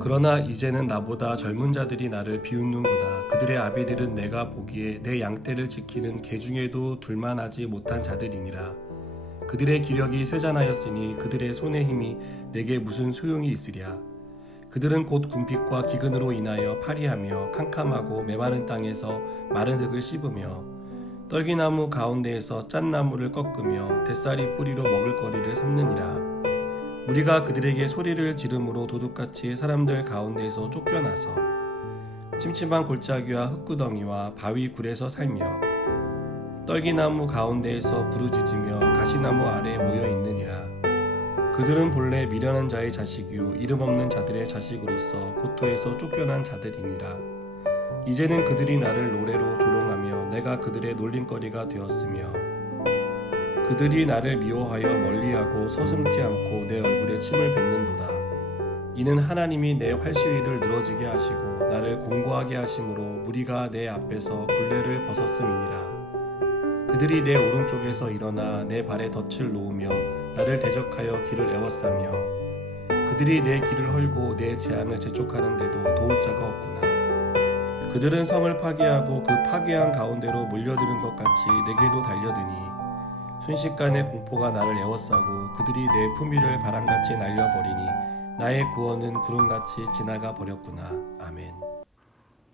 그러나 이제는 나보다 젊은 자들이 나를 비웃는구나. 그들의 아비들은 내가 보기에 내 양떼를 지키는 개 중에도 둘만하지 못한 자들이니라. 그들의 기력이 쇠잔하였으니 그들의 손의 힘이 내게 무슨 소용이 있으랴. 그들은 곧 궁핍과 기근으로 인하여 파리하며 캄캄하고 메마른 땅에서 마른 흙을 씹으며 떨기나무 가운데에서 짠나무를 꺾으며 뱃살이 뿌리로 먹을거리를 삼느니라. 우리가 그들에게 소리를 지름으로 도둑같이 사람들 가운데에서 쫓겨나서 침침한 골짜기와 흙구덩이와 바위 굴에서 살며 떨기나무 가운데에서 부르짖으며 가시나무 아래 모여 있느니라. 그들은 본래 미련한 자의 자식이요 이름 없는 자들의 자식으로서 고토에서 쫓겨난 자들이니라. 이제는 그들이 나를 노래로 조롱하며 내가 그들의 놀림거리가 되었으며 그들이 나를 미워하여 멀리하고 서슴지 않고 내 얼굴에 침을 뱉는도다. 이는 하나님이 내 활시위를 늘어지게 하시고 나를 공고하게 하심으로 무리가 내 앞에서 굴레를 벗었음이니라. 그들이 내 오른쪽에서 일어나 내 발에 덫을 놓으며 나를 대적하여 길을 에워싸며 그들이 내 길을 헐고 내 재앙을 재촉하는데도 도울 자가 없구나. 그들은 성을 파괴하고 그 파괴한 가운데로 몰려드는 것 같이 내게도 달려드니 순식간에 공포가 나를 에워싸고 그들이 내 품위를 바람같이 날려버리니 나의 구원은 구름같이 지나가 버렸구나. 아멘.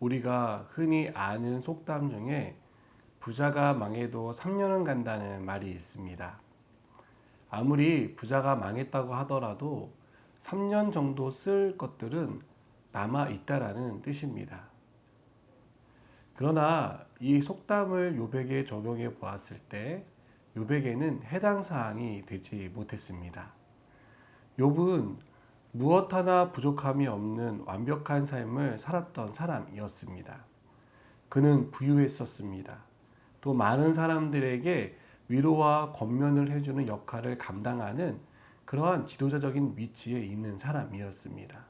우리가 흔히 아는 속담 중에 부자가 망해도 3년은 간다는 말이 있습니다. 아무리 부자가 망했다고 하더라도 3년 정도 쓸 것들은 남아 있다라는 뜻입니다. 그러나 이 속담을 욥에게 적용해 보았을 때 욥에게는 해당 사항이 되지 못했습니다. 욥은 무엇 하나 부족함이 없는 완벽한 삶을 살았던 사람이었습니다. 그는 부유했었습니다. 또 많은 사람들에게 위로와 권면을 해주는 역할을 감당하는 그러한 지도자적인 위치에 있는 사람이었습니다.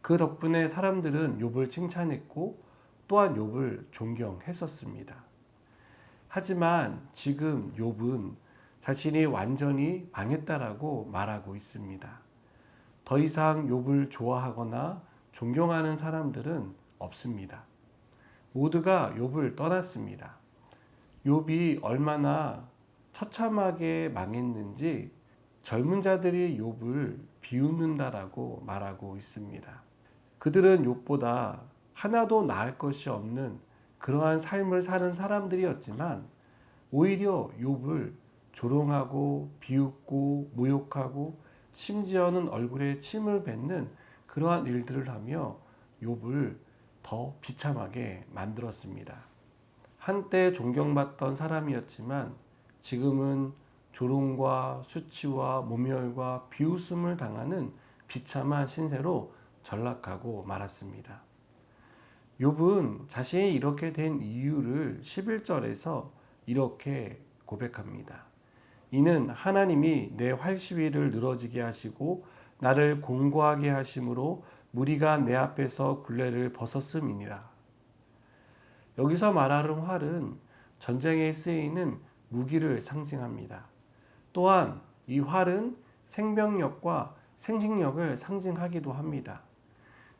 그 덕분에 사람들은 욥을 칭찬했고 또한 욥을 존경했었습니다. 하지만 지금 욥은 자신이 완전히 망했다라고 말하고 있습니다. 더 이상 욥을 좋아하거나 존경하는 사람들은 없습니다. 모두가 욥을 떠났습니다. 욥이 얼마나 처참하게 망했는지 젊은 자들이 욥을 비웃는다라고 말하고 있습니다. 그들은 욥보다 하나도 나을 것이 없는 그러한 삶을 사는 사람들이었지만 오히려 욥을 조롱하고 비웃고 모욕하고 심지어는 얼굴에 침을 뱉는 그러한 일들을 하며 욥을 더 비참하게 만들었습니다. 한때 존경받던 사람이었지만 지금은 조롱과 수치와 모멸과 비웃음을 당하는 비참한 신세로 전락하고 말았습니다. 욥은 자신이 이렇게 된 이유를 11절에서 이렇게 고백합니다. 이는 하나님이 내 활시위를 늘어지게 하시고 나를 공고하게 하심으로 무리가 내 앞에서 굴레를 벗었음이니라. 여기서 말하는 활은 전쟁에 쓰이는 무기를 상징합니다. 또한 이 활은 생명력과 생식력을 상징하기도 합니다.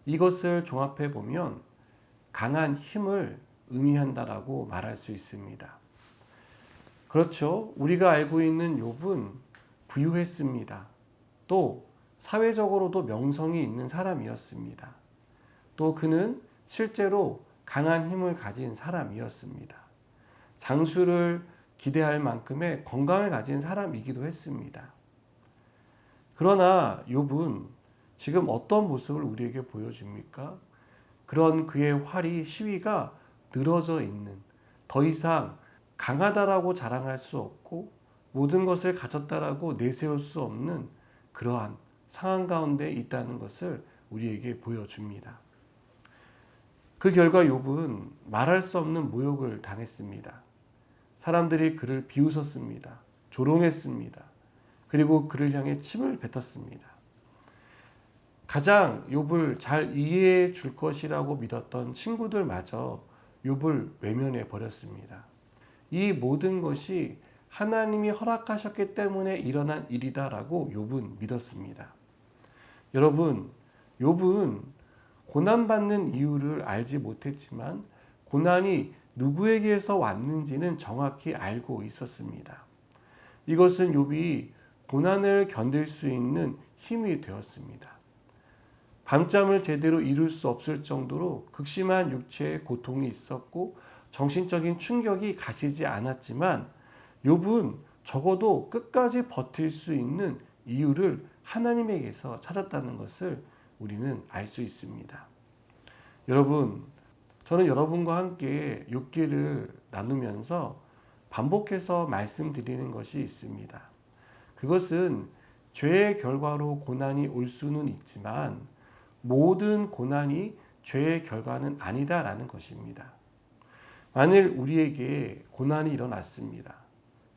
이것을 종합해 보면 강한 힘을 의미한다라고 말할 수 있습니다. 그렇죠. 우리가 알고 있는 욥은 부유했습니다. 또 사회적으로도 명성이 있는 사람이었습니다. 또 그는 실제로 강한 힘을 가진 사람이었습니다. 장수를 기대할 만큼의 건강을 가진 사람이기도 했습니다. 그러나 욥은 지금 어떤 모습을 우리에게 보여줍니까? 그런 그의 활이 시위가 늘어져 있는, 더 이상 강하다라고 자랑할 수 없고 모든 것을 가졌다라고 내세울 수 없는 그러한 상황 가운데 있다는 것을 우리에게 보여줍니다. 그 결과 욥은 말할 수 없는 모욕을 당했습니다. 사람들이 그를 비웃었습니다. 조롱했습니다. 그리고 그를 향해 침을 뱉었습니다. 가장 욥을 잘 이해해 줄 것이라고 믿었던 친구들마저 욥을 외면해 버렸습니다. 이 모든 것이 하나님이 허락하셨기 때문에 일어난 일이다라고 욥은 믿었습니다. 여러분, 욥은 고난받는 이유를 알지 못했지만 고난이 누구에게서 왔는지는 정확히 알고 있었습니다. 이것은 욥이 고난을 견딜 수 있는 힘이 되었습니다. 밤잠을 제대로 이룰 수 없을 정도로 극심한 육체의 고통이 있었고 정신적인 충격이 가시지 않았지만 욥은 적어도 끝까지 버틸 수 있는 이유를 하나님에게서 찾았다는 것을 우리는 알 수 있습니다. 여러분, 저는 여러분과 함께 욥기를 나누면서 반복해서 말씀드리는 것이 있습니다. 그것은 죄의 결과로 고난이 올 수는 있지만 모든 고난이 죄의 결과는 아니다라는 것입니다. 만일 우리에게 고난이 일어났습니다.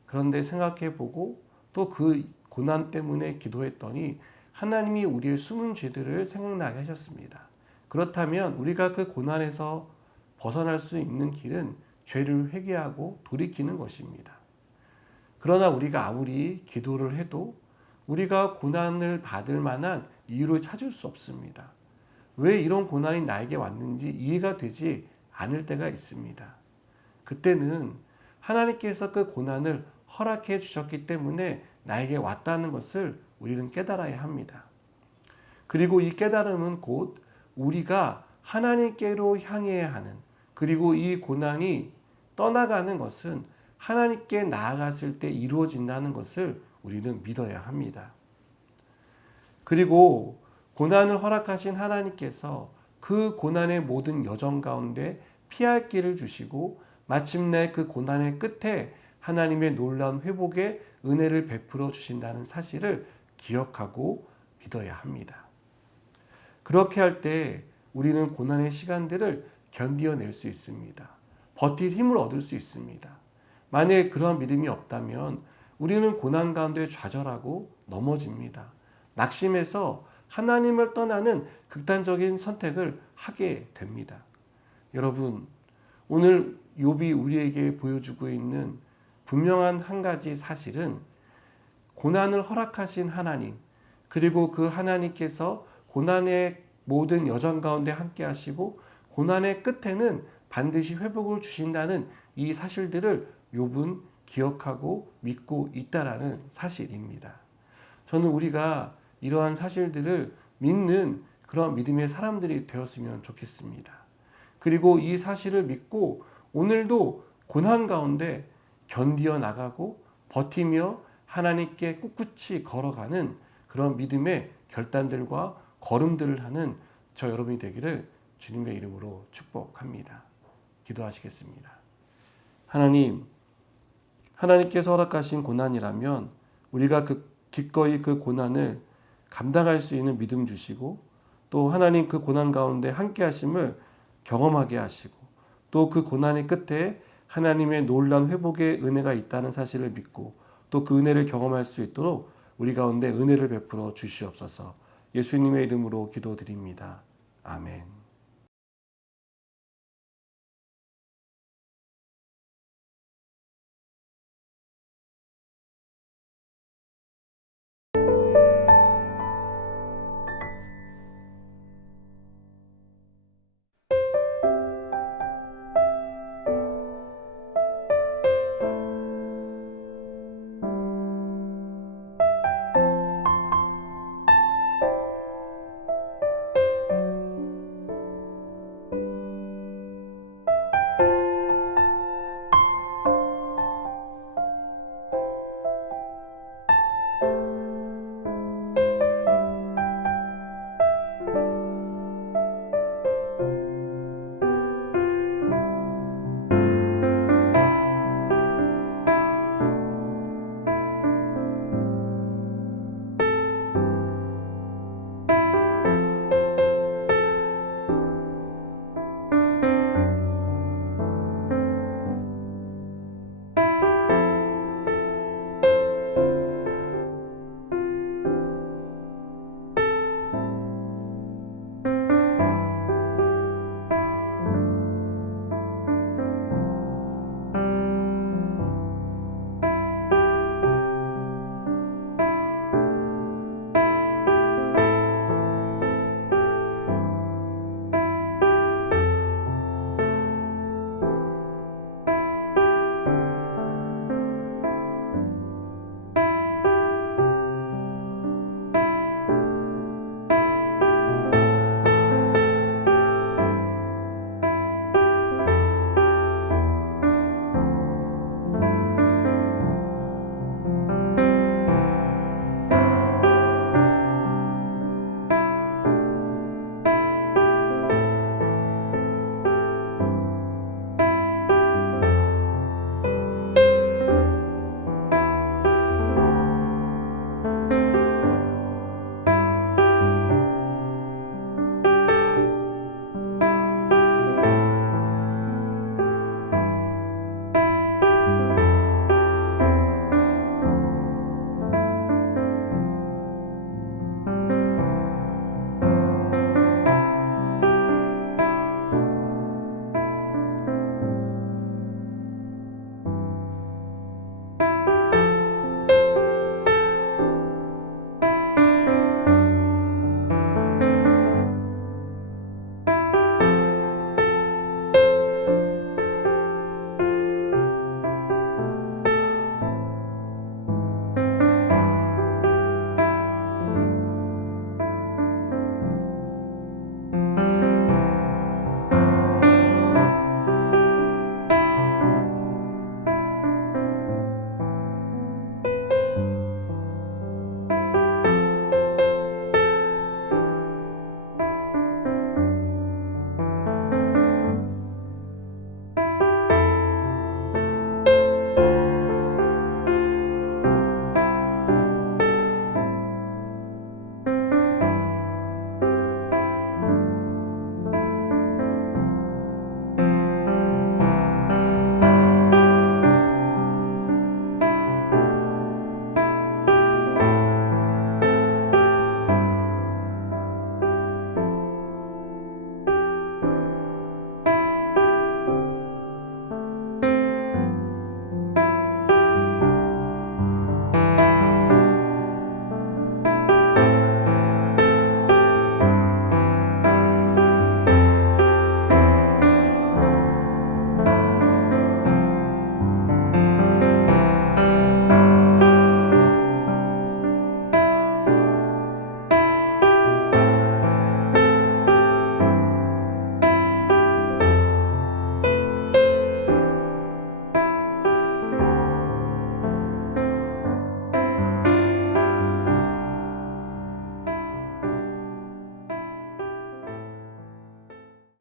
그런데 생각해보고 또 그 고난 때문에 기도했더니 하나님이 우리의 숨은 죄들을 생각나게 하셨습니다. 그렇다면 우리가 그 고난에서 벗어날 수 있는 길은 죄를 회개하고 돌이키는 것입니다. 그러나 우리가 아무리 기도를 해도 우리가 고난을 받을 만한 이유를 찾을 수 없습니다. 왜 이런 고난이 나에게 왔는지 이해가 되지 않을 때가 있습니다. 그때는 하나님께서 그 고난을 허락해 주셨기 때문에 나에게 왔다는 것을 우리는 깨달아야 합니다. 그리고 이 깨달음은 곧 우리가 하나님께로 향해야 하는, 그리고 이 고난이 떠나가는 것은 하나님께 나아갔을 때 이루어진다는 것을 우리는 믿어야 합니다. 그리고 고난을 허락하신 하나님께서 그 고난의 모든 여정 가운데 피할 길을 주시고 마침내 그 고난의 끝에 하나님의 놀라운 회복의 은혜를 베풀어 주신다는 사실을 기억하고 믿어야 합니다. 그렇게 할 때 우리는 고난의 시간들을 견디어낼 수 있습니다. 버틸 힘을 얻을 수 있습니다. 만일 그런 믿음이 없다면 우리는 고난 가운데 좌절하고 넘어집니다. 낙심해서 하나님을 떠나는 극단적인 선택을 하게 됩니다. 여러분, 오늘 욥이 우리에게 보여주고 있는 분명한 한 가지 사실은 고난을 허락하신 하나님, 그리고 그 하나님께서 고난의 모든 여정 가운데 함께 하시고 고난의 끝에는 반드시 회복을 주신다는 이 사실들을 욥은 기억하고 믿고 있다라는 사실입니다. 저는 우리가 이러한 사실들을 믿는 그런 믿음의 사람들이 되었으면 좋겠습니다. 그리고 이 사실을 믿고 오늘도 고난 가운데 견디어 나가고 버티며 하나님께 꿋꿋이 걸어가는 그런 믿음의 결단들과 걸음들을 하는 저 여러분이 되기를 주님의 이름으로 축복합니다. 기도하시겠습니다. 하나님, 하나님께서 허락하신 고난이라면 우리가 기꺼이 그 고난을 감당할 수 있는 믿음 주시고 또 하나님 그 고난 가운데 함께 하심을 경험하게 하시고 또 그 고난의 끝에 하나님의 놀라운 회복의 은혜가 있다는 사실을 믿고 또 그 은혜를 경험할 수 있도록 우리 가운데 은혜를 베풀어 주시옵소서. 예수님의 이름으로 기도드립니다. 아멘.